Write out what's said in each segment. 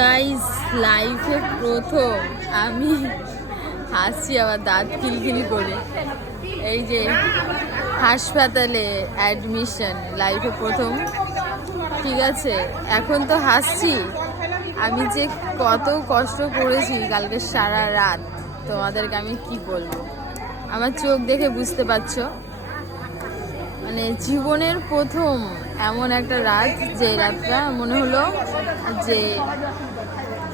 Guys লাইফে প্রথম আমি হাসছি আবার দাঁত খিলখিলি করে। এই যে হাসপাতালে অ্যাডমিশন লাইফে প্রথম, ঠিক আছে। এখন তো হাসছি, আমি যে কত কষ্ট করেছি কালকে সারা রাত তোমাদেরকে আমি কি বলবো। আমার চোখ দেখে বুঝতে পারছো, মানে জীবনের প্রথম এমন একটা রাত যে রাতটা মনে হলো যে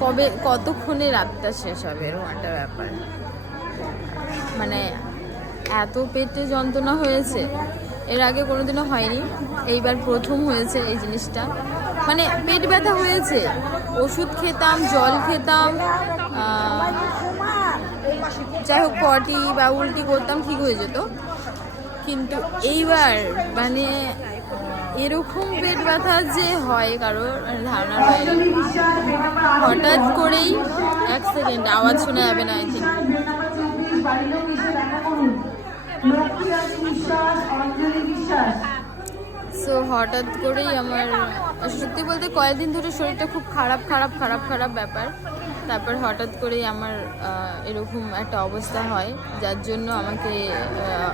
কবে কতক্ষণে রাতটা শেষ হবে, এরকম একটা ব্যাপার। মানে এত পেটে যন্ত্রণা হয়েছে, এর আগে কোনোদিনও হয়নি, এইবার প্রথম হয়েছে এই জিনিসটা। মানে পেট ব্যথা হয়েছে, ওষুধ খেতাম, জল খেতাম, যাই হোক পটি বা উল্টি করতাম, ঠিক হয়ে যেত। কিন্তু এইবার মানে এরকম পেট ব্যথা যে হয় কারোর ধারণার বাইরে। হঠাৎ করেই, এক সেকেন্ড আওয়াজ শোনা যাবে না, আই থিঙ্ক। সো হঠাৎ করেই আমার, সত্যি বলতে কয়েকদিন ধরে শরীরটা খুব খারাপ ব্যাপার। তারপর হঠাৎ করেই আমার এরকম একটা অবস্থা হয়, যার জন্য আমাকে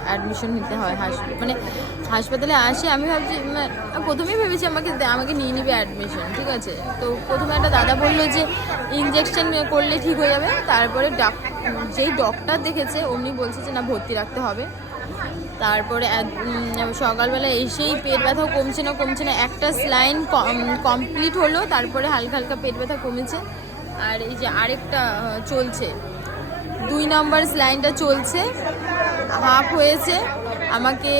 অ্যাডমিশন নিতে হয় মানে হাসপাতালে আসে। আমি ভাবছি, প্রথমেই ভেবেছি আমাকে নিয়ে নিবে অ্যাডমিশন, ঠিক আছে। তো প্রথমে একটা দাদা বললো যে ইঞ্জেকশন করলে ঠিক হয়ে যাবে। তারপরে যেই ডক্টর দেখেছে উনি বলছে যে না, ভর্তি রাখতে হবে। তারপরে সকালবেলা এসেই পেট ব্যথাও কমছে না, একটা স্লাইন কমপ্লিট হলো, তারপরে হালকা পেট ব্যথা কমেছে। আর এই যে আরেকটা চলছে, 2 নম্বর স্লাইনটা চলছে, হাফ হয়েছে। আমাকে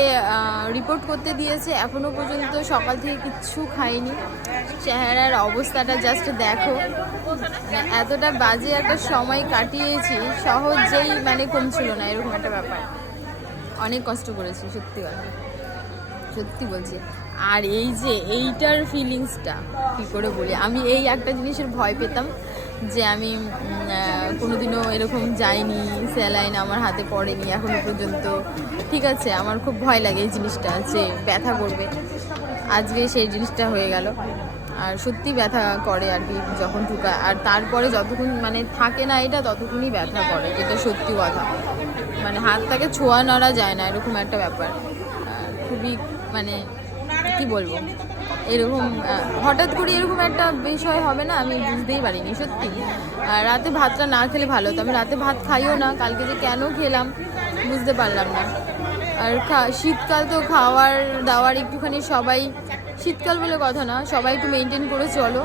রিপোর্ট করতে দিয়েছে, এখনো পর্যন্ত সকাল থেকে কিচ্ছু খাইনি। চেহারার অবস্থাটা জাস্ট দেখো, এতটা বাজে একটা সময় কাটিয়েছি, সহজেই মানে কমছিল না, এরকম একটা ব্যাপার। অনেক কষ্ট করেছি, সত্যি বলছি। আর এই যে এইটার ফিলিংসটা কী করে বলি, আমি এই একটা জিনিসের ভয় পেতাম যে আমি কোনোদিনও এরকম যাইনি, স্যালাইন আমার হাতে পড়েনি এখনো পর্যন্ত, ঠিক আছে। আমার খুব ভয় লাগে এই জিনিসটা যে ব্যথা করবে। আজকে সেই জিনিসটা হয়ে গেল। আর সত্যি ব্যথা করে আর কি যখন ঢুকায়, আর তারপরে যতক্ষণ মানে থাকে না এটা, ততক্ষণই ব্যথা করে, যেটা সত্যি কথা। মানে হাতটাকে ছোঁয়া নড়া যায় না, এরকম একটা ব্যাপার। খুবই মানে কি বলবো, এরকম হঠাৎ করে এরকম একটা বিষয় হবে না, আমি বুঝতেই পারিনি সত্যি। রাতে ভাতটা না খেলে ভালো হতো, আমি রাতে ভাত খাইও না, কালকে যে কেন খেলাম বুঝতে পারলাম না। আর শীতকাল তো খাওয়ার দাওয়ার একটুখানি সবাই, শীতকাল বলে কথা না, সবাই একটু মেনটেন করে চলো।